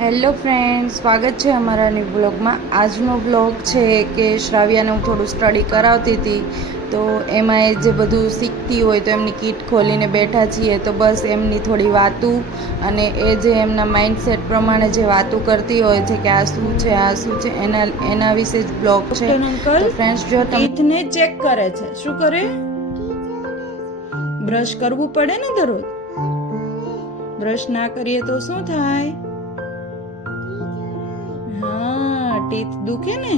Hello friend સ્વાગત છે અમારા ન્યૂ બ્લોગમાં આજનો બ્લોગ છે કે શ્રાવ્યાને હું થોડું સ્ટડી કરાવતી હતી. તો એમાં એ જે બધું શીખતી હોય તો એમની કીટ ખોલીને બેઠા છીએ. તો બસ એમની થોડી વાતું અને એ જે એમના માઇન્ડસેટ પ્રમાણે જે વાતું કરતી હોય છે કે આ શું છે આ શું છે એના એના વિશે જ બ્લોગ છે. તો ફ્રેન્ડ્સ જો ટીથને ચેક કરે છે. શું કરે? બ્રશ કરવું પડે ને દરરોજ? બ્રશ ના કરીએ તો શું થાય? હા ટીથ દુખે ને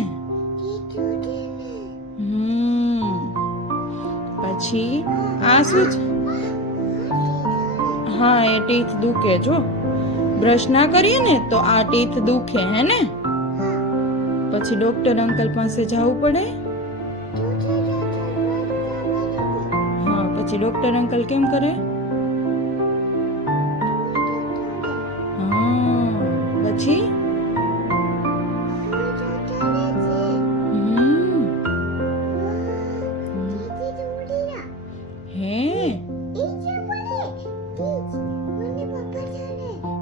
હમ પછી આ શું છે હા એ ટીથ દુખે જો. બ્રશ ના કરીએ ને તો આ ટીથ દુખે હે ને? પછી ડોક્ટર અંકલ પાસે જવું પડે? હા પછી ડોક્ટર અંકલ કેમ કરે?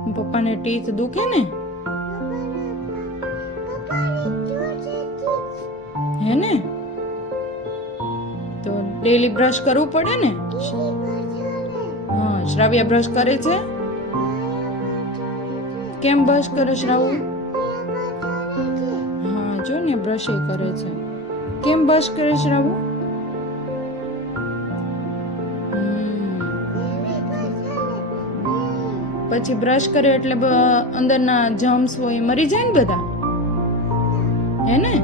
પપ્પાને ટીથ દુખે ને હે ને તો ડેલી બ્રશ કરવું પડે ને હા શ્રાવ્યા બ્રશ કરે છે કેમ બ્રશ કરે શ્રાવુ હા જો ને બ્રશ કરે છે કેમ બ્રશ કરે શ્રાવુ પછી બ્રશ કરે એટલે અંદરના જમ્સ હોય મરી જાય ને બધા? હે ને?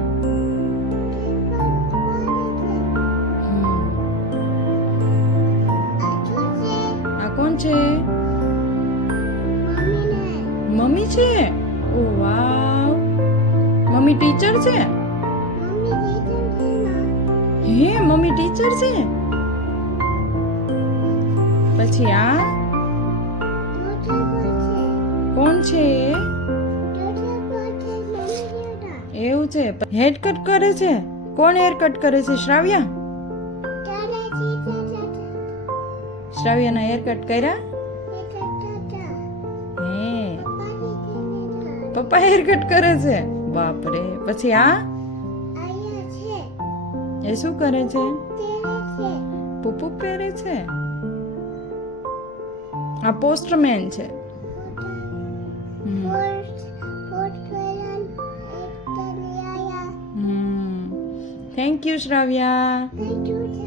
આ કોણ છે? મમ્મી છે? ઓ, વાવ. મમ્મી ટીચર છે? હે, મમ્મી ટીચર છે? પછી આ? કોણ છે એવું છે. હેડ કટ કરે છે? કોણ હેર કટ કરે છે? શ્રાવ્યા? શ્રાવ્યાના હેર કટ કર્યા? હે. પપ્પા હેર કટ કરે છે? બાપરે. પછી આ? એ શું કરે છે? પુપુ પહેરે છે? આ પોસ્ટમેન છે. Thank you, Shravya.